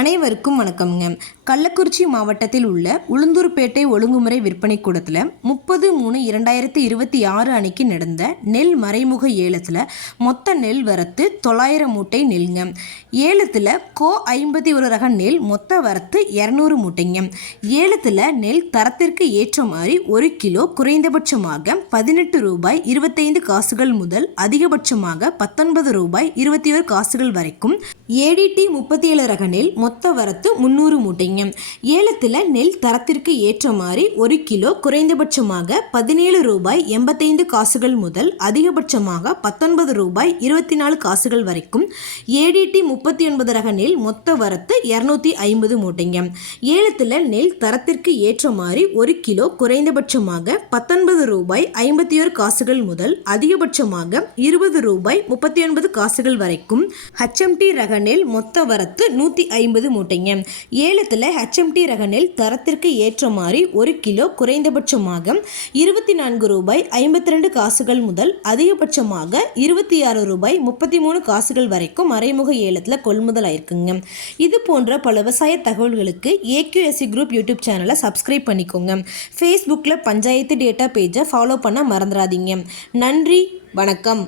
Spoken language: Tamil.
அனைவருக்கும் வணக்கம்ங்க. கள்ளக்குறிச்சி மாவட்டத்தில் உள்ள உளுந்தூர்பேட்டை ஒழுங்குமுறை விற்பனை கூடத்தில் 30/3/2026 அன்னைக்கு நடந்த நெல் மறைமுக ஏலத்தில் மொத்த நெல் வரத்து 900 மூட்டை நெல்ங்க. ஏலத்தில் கோ 51 ரக நெல் மொத்த வரத்து 200 மூட்டைங்க. ஏலத்தில் நெல் தரத்திற்கு ஏற்ற மாதிரி 1 கிலோ குறைந்தபட்சமாக ₹18.25 முதல் அதிகபட்சமாக ₹19.21 வரைக்கும், ஏடிடி 37 ரக நெல் மொத்த வரத்து 300 மூட்டைங்க. ஏலத்தில் நெல் தரத்திற்கு ஏற்ற மாதிரி 1 கிலோ குறைந்தபட்சமாக ₹17.85 முதல் அதிகபட்சமாக ₹19.24 வரைக்கும், ஏடிடி 39 ரக நெல் மொத்த வரத்து 250 மூட்டைங்க. ஏலத்தில் நெல் தரத்திற்கு ஏற்ற மாதிரி 1 கிலோ குறைந்தபட்சமாக ₹19.51 முதல் அதிகபட்சமாக ₹20.39 வரைக்கும், HMT ரக நெல் மொத்த வரத்து 150 மூட்டைங்க. ஏலத்தில் HMT ரக நெல் தரத்திற்கு ஏற்ற மாதிரி 1 கிலோ குறைந்தபட்சமாக ₹24.52 முதல் அதிகபட்சமாக ₹26.33 வரைக்கும் மறைமுக ஏலத்தில் கொள்முதல் ஆயிருக்குங்க. இது போன்ற பல விவசாய தகவல்களுக்கு AQSC குரூப் யூடியூப் சேனலை சப்ஸ்கிரைப் பண்ணிக்கோங்க. ஃபேஸ்புக்கில் பஞ்சாயத்து டேட்டா பேஜை ஃபாலோ பண்ண மறந்துடாதீங்க. நன்றி, வணக்கம்.